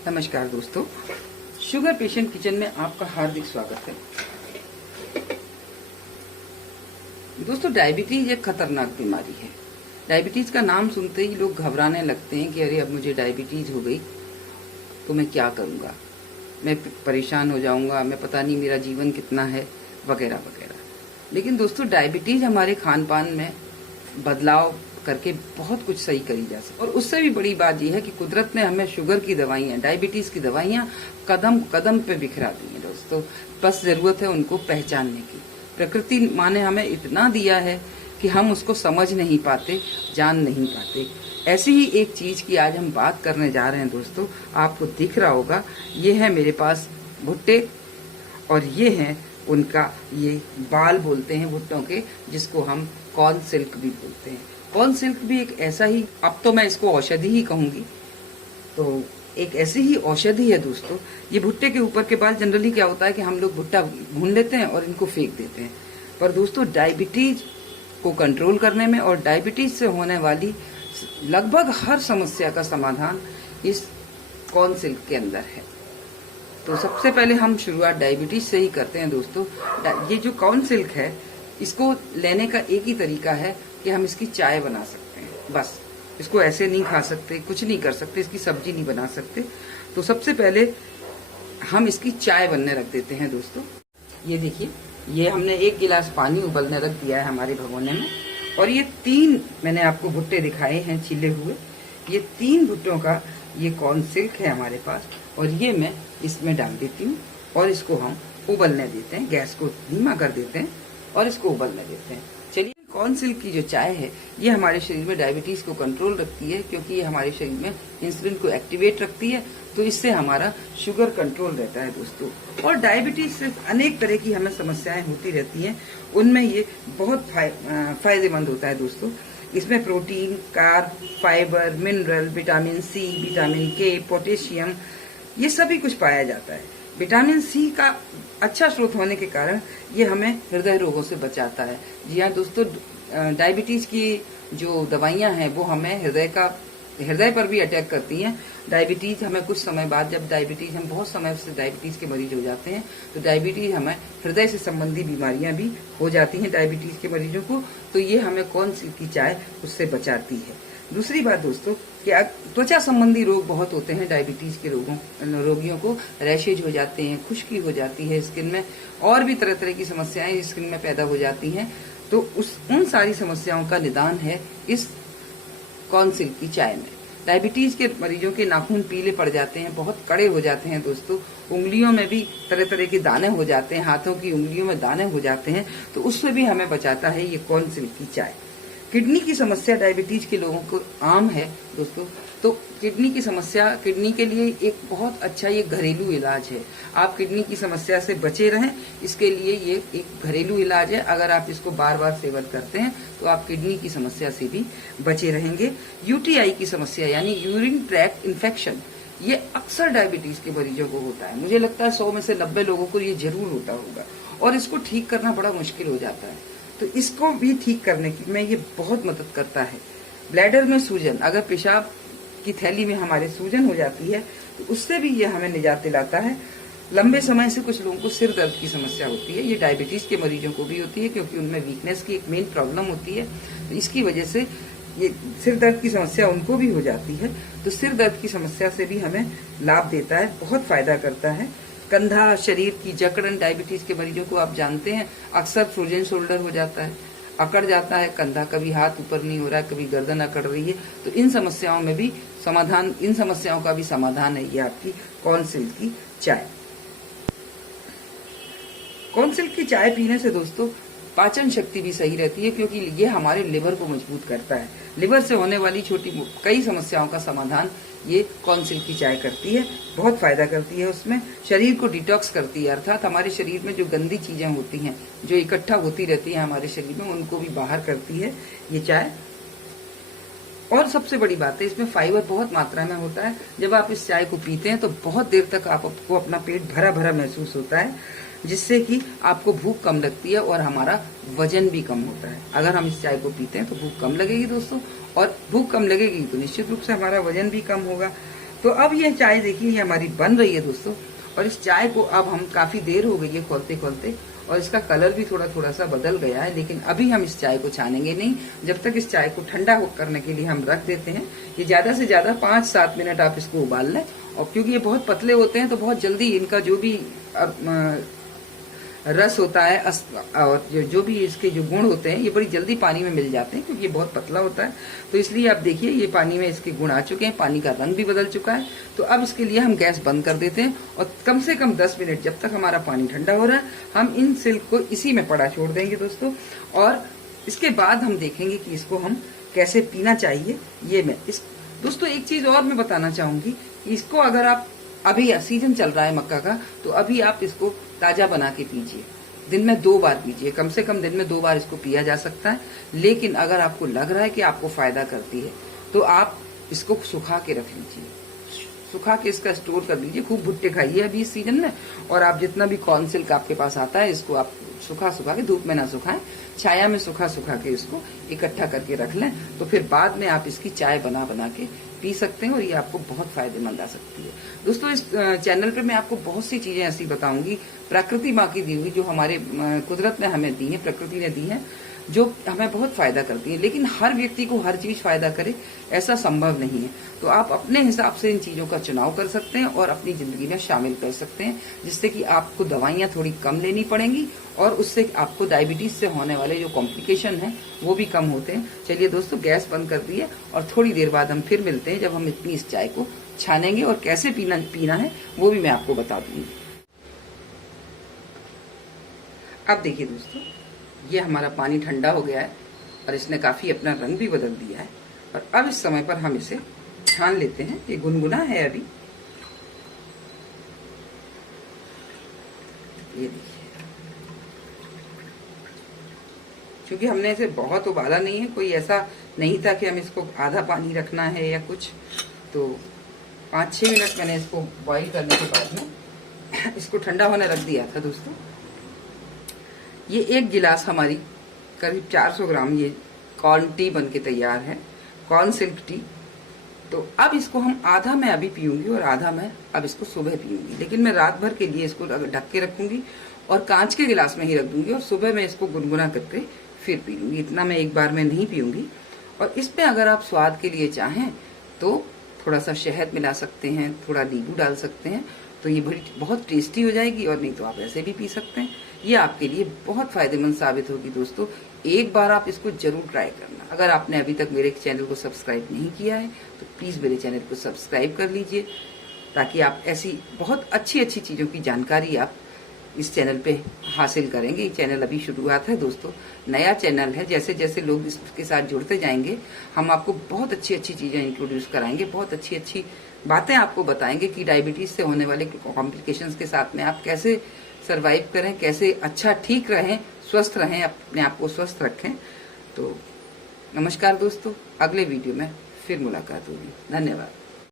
नमस्कार दोस्तों, sugar patient kitchen में आपका हार्दिक स्वागत है। दोस्तों, डायबिटीज एक खतरनाक बीमारी है। डायबिटीज का नाम सुनते ही लोग घबराने लगते हैं कि अरे अब मुझे डायबिटीज हो गई तो मैं क्या करूंगा, मैं परेशान हो जाऊंगा, मैं पता नहीं मेरा जीवन कितना है, वगैरह वगैरह। लेकिन दोस्तों, डायबिटीज हमारे खान पान में बदलाव करके बहुत कुछ सही करी जा सकती है। और उससे भी बड़ी बात यह है कि कुदरत ने हमें शुगर की दवाइयाँ, डायबिटीज की दवाइयाँ कदम कदम पे बिखरा दी हैं दोस्तों। बस जरूरत है उनको पहचानने की। प्रकृति माँ ने हमें इतना दिया है कि हम उसको समझ नहीं पाते, जान नहीं पाते। ऐसी ही एक चीज की आज हम बात करने जा रहे हैं दोस्तों। आपको दिख रहा होगा, ये है मेरे पास भुट्टे और ये है उनका ये बाल बोलते हैं भुट्टों के, जिसको हम कॉर्न सिल्क भी बोलते हैं। कॉर्न सिल्क भी एक ऐसा ही, अब तो मैं इसको औषधि ही कहूंगी, तो एक ऐसी ही औषधि है दोस्तों। ये भुट्टे के ऊपर के बाल, जनरली क्या होता है कि हम लोग भुट्टा भून लेते हैं और इनको फेंक देते हैं, पर दोस्तों डायबिटीज को कंट्रोल करने में और डायबिटीज से होने वाली लगभग हर समस्या का समाधान इस कॉर्न सिल्क के अंदर है। तो सबसे पहले हम शुरुआत डायबिटीज से ही करते हैं दोस्तों। ये जो कॉर्न सिल्क है, इसको लेने का एक ही तरीका है कि हम इसकी चाय बना सकते हैं। बस इसको ऐसे नहीं खा सकते, कुछ नहीं कर सकते, इसकी सब्जी नहीं बना सकते। तो सबसे पहले हम इसकी चाय बनने रख देते हैं दोस्तों। ये देखिए, ये हमने 1 गिलास पानी उबलने रख दिया है हमारे भगोने में, और ये 3 मैंने आपको भुट्टे दिखाए हैं छिले हुए। ये 3 भुट्टों का ये कॉर्न सिल्क है हमारे पास, और ये मैं इसमें डाल देती हूँ और इसको हम उबलने देते हैं। गैस को धीमा कर देते हैं और इसको उबलने देते हैं। चलिए, कॉर्न सिल्क की जो चाय है ये हमारे शरीर में डायबिटीज को कंट्रोल रखती है, क्योंकि ये हमारे शरीर में इंसुलिन को एक्टिवेट रखती है। तो इससे हमारा शुगर कंट्रोल रहता है दोस्तों। और डायबिटीज से अनेक तरह की हमें समस्याएं होती रहती हैं, उनमें ये बहुत फायदेमंद होता है दोस्तों। इसमें protein, carb, fibre, mineral, vitamin C, vitamin K, potassium, ये सभी कुछ पाया जाता है। विटामिन सी का अच्छा स्रोत होने के कारण ये हमें हृदय रोगों से बचाता है। जी हाँ दोस्तों, डायबिटीज की जो दवाइयां हैं वो हमें हृदय पर भी अटैक करती हैं। डायबिटीज हमें कुछ समय बाद, जब डायबिटीज, हम बहुत समय से डायबिटीज के मरीज हो जाते हैं, तो डायबिटीज हमें हृदय से संबंधी बीमारियां भी हो जाती हैं डायबिटीज के मरीजों को। तो ये हमें कॉर्न सिल्क की चाय उससे बचाती है। दूसरी बात दोस्तों, कि त्वचा संबंधी रोग बहुत होते हैं डायबिटीज के रोगियों को। रैशेज हो जाते हैं, खुश्की हो जाती है स्किन में, और भी तरह तरह की समस्याएं स्किन में पैदा हो जाती हैं। तो उन सारी समस्याओं का निदान है इस कॉर्न सिल्क की चाय में। डायबिटीज के मरीजों के नाखून पीले पड़ जाते हैं, बहुत कड़े हो जाते हैं दोस्तों। उंगलियों में भी तरह तरह के दाने हो जाते हैं, हाथों की उंगलियों में दाने हो जाते हैं, तो उससे भी हमें बचाता है ये कॉर्न सिल्क की चाय। किडनी की समस्या डायबिटीज के लोगों को आम है दोस्तों। तो किडनी की समस्या, किडनी के लिए एक बहुत अच्छा ये घरेलू इलाज है। आप किडनी की समस्या से बचे रहें, इसके लिए ये एक घरेलू इलाज है। अगर आप इसको बार बार सेवन करते हैं तो आप किडनी की समस्या से भी बचे रहेंगे। यूटीआई की समस्या यानी यूरिन ट्रैक्ट इन्फेक्शन, ये अक्सर डायबिटीज के मरीजों को होता है। मुझे लगता है 100 में से 90 लोगों को ये जरूर होता होगा, और इसको ठीक करना बड़ा मुश्किल हो जाता है। तो इसको भी ठीक करने की में ये बहुत मदद करता है। ब्लैडर में सूजन, अगर पेशाब की थैली में हमारे सूजन हो जाती है तो उससे भी ये हमें निजात दिलाता है। लंबे समय से कुछ लोगों को सिर दर्द की समस्या होती है, ये डायबिटीज के मरीजों को भी होती है, क्योंकि उनमें वीकनेस की एक मेन प्रॉब्लम होती है। तो इसकी वजह से ये सिर दर्द की समस्या उनको भी हो जाती है। तो सिर दर्द की समस्या से भी हमें लाभ देता है, बहुत फायदा करता है। कंधा, शरीर की जकड़न, डायबिटीज के मरीजों को आप जानते हैं अक्सर फ्रोजन शोल्डर हो जाता है, अकड़ जाता है कंधा, कभी हाथ ऊपर नहीं हो रहा है, कभी गर्दन अकड़ रही है। तो इन समस्याओं का भी समाधान है ये आपकी कॉर्न सिल्क की चाय। कॉर्न सिल्क की चाय पीने से दोस्तों पाचन शक्ति भी सही रहती है, क्योंकि ये हमारे लिवर को मजबूत करता है। लिवर से होने वाली कई समस्याओं का समाधान ये कॉर्न सिल्क की चाय करती है, बहुत फायदा करती है। उसमें शरीर को डिटॉक्स करती है, अर्थात हमारे शरीर में जो गंदी चीजें होती हैं, जो इकट्ठा होती रहती हैं हमारे शरीर में, उनको भी बाहर करती है ये चाय। और सबसे बड़ी बात है, इसमें फाइबर बहुत मात्रा में होता है। जब आप इस चाय को पीते हैं तो बहुत देर तक आपको अपना पेट भरा भरा महसूस होता है, जिससे कि आपको भूख कम लगती है और हमारा वजन भी कम होता है। अगर हम इस चाय को पीते हैं तो भूख कम लगेगी दोस्तों, और भूख कम लगेगी तो निश्चित रूप से हमारा वजन भी कम होगा। तो अब यह चाय देखिए ये हमारी बन रही है दोस्तों, और इस चाय को अब हम काफी देर हो गई है खोलते खोलते, और इसका कलर भी थोड़ा थोड़ा सा बदल गया है। लेकिन अभी हम इस चाय को छानेंगे नहीं, जब तक इस चाय को ठंडा करने के लिए हम रख देते हैं। ये ज्यादा से ज्यादा 5-7 मिनट आप इसको उबाल लें, और क्योंकि ये बहुत पतले होते हैं तो बहुत जल्दी इनका जो भी रस होता है और जो भी इसके जो गुण होते हैं ये बड़ी जल्दी पानी में मिल जाते हैं, क्योंकि ये बहुत पतला होता है। तो इसलिए आप देखिए ये पानी में इसके गुण आ चुके हैं, पानी का रंग भी बदल चुका है। तो अब इसके लिए हम गैस बंद कर देते हैं, और कम से कम 10 मिनट जब तक हमारा पानी ठंडा हो रहा है हम इन सिल्क को इसी में पड़ा छोड़ देंगे दोस्तों। और इसके बाद हम देखेंगे कि इसको हम कैसे पीना चाहिए। ये मैं दोस्तों एक चीज और मैं बताना चाहूंगी, इसको अगर आप अभी सीजन चल रहा है मक्का का, तो अभी आप इसको ताजा बना के पीजिए, दिन में 2 बार पीजिए, कम से कम दिन में 2 बार इसको पिया जा सकता है। लेकिन अगर आपको लग रहा है कि आपको फायदा करती है तो आप इसको सुखा के रख लीजिए, सुखा के इसका स्टोर कर लीजिए। खूब भुट्टे खाइए अभी इस सीजन में, और आप जितना भी कॉर्न सिल्क आपके पास आता है इसको आप सुखा के, धूप में ना सुखाएं, छाया में सुखा के इसको इकट्ठा करके रख लें। तो फिर बाद में आप इसकी चाय बना के पी सकते हैं, और ये आपको बहुत फायदेमंद आ सकती है। दोस्तों इस चैनल पे मैं आपको बहुत सी चीजें ऐसी बताऊंगी, प्रकृति माँ की दी हुई, जो हमारे कुदरत ने हमें दी है, प्रकृति ने दी है, जो हमें बहुत फायदा करती है। लेकिन हर व्यक्ति को हर चीज फायदा करे ऐसा संभव नहीं है। तो आप अपने हिसाब से इन चीजों का चुनाव कर सकते हैं और अपनी जिंदगी में शामिल कर सकते हैं, जिससे कि आपको दवाइयां थोड़ी कम लेनी पड़ेंगी, और उससे आपको डायबिटीज से होने वाले जो कॉम्प्लिकेशन है वो भी कम होते हैं। चलिए दोस्तों गैस बंद कर दिए, और थोड़ी देर बाद हम फिर मिलते हैं, जब हम इतनी इस चाय को छानेंगे और कैसे पीना है वो भी मैं आपको बता दूंगी। अब देखिए दोस्तों ये हमारा पानी ठंडा हो गया है, और इसने काफी अपना रंग भी बदल दिया है। और अब इस समय पर हम इसे छान लेते हैं। ये गुनगुना है अभी, ये देखिए, क्योंकि हमने इसे बहुत उबाला नहीं है, कोई ऐसा नहीं था कि हम इसको आधा पानी रखना है या कुछ। तो 5-6 मिनट मैंने इसको बॉईल करने के बाद में इसको ठंडा होने रख दिया था दोस्तों। ये 1 गिलास हमारी करीब 400 ग्राम ये कॉर्न टी बन के तैयार है, कॉर्न सिल्क टी। तो अब इसको हम आधा मैं अभी पीऊंगी और आधा मैं अब इसको सुबह पीऊंगी। लेकिन मैं रात भर के लिए इसको ढक के रखूंगी और कांच के गिलास में ही रख दूंगी, और सुबह मैं इसको गुनगुना करके फिर पी लूंगी। इतना मैं एक बार में नहीं पीऊंगी। और इसमें अगर आप स्वाद के लिए चाहें तो थोड़ा सा शहद मिला सकते हैं, थोड़ा नींबू डाल सकते हैं, तो ये बहुत टेस्टी हो जाएगी। और नहीं तो आप ऐसे भी पी सकते हैं, ये आपके लिए बहुत फायदेमंद साबित होगी दोस्तों। एक बार आप इसको जरूर ट्राई करना। अगर आपने अभी तक मेरे चैनल को सब्सक्राइब नहीं किया है तो प्लीज मेरे चैनल को सब्सक्राइब कर लीजिए, ताकि आप ऐसी बहुत अच्छी अच्छी चीजों की जानकारी आप इस चैनल पे हासिल करेंगे। ये चैनल अभी शुरुआत है दोस्तों, नया चैनल है। जैसे जैसे लोग इसके साथ जुड़ते जाएंगे हम आपको बहुत अच्छी अच्छी चीजें इंट्रोड्यूस कराएंगे, बहुत अच्छी अच्छी बातें आपको बताएंगे कि डायबिटीज से होने वाले कॉम्प्लिकेशंस के साथ में आप कैसे सरवाइव करें, कैसे अच्छा ठीक रहें, स्वस्थ रहें, अपने आप को स्वस्थ रखें। तो नमस्कार दोस्तों, अगले वीडियो में फिर मुलाकात होगी। धन्यवाद।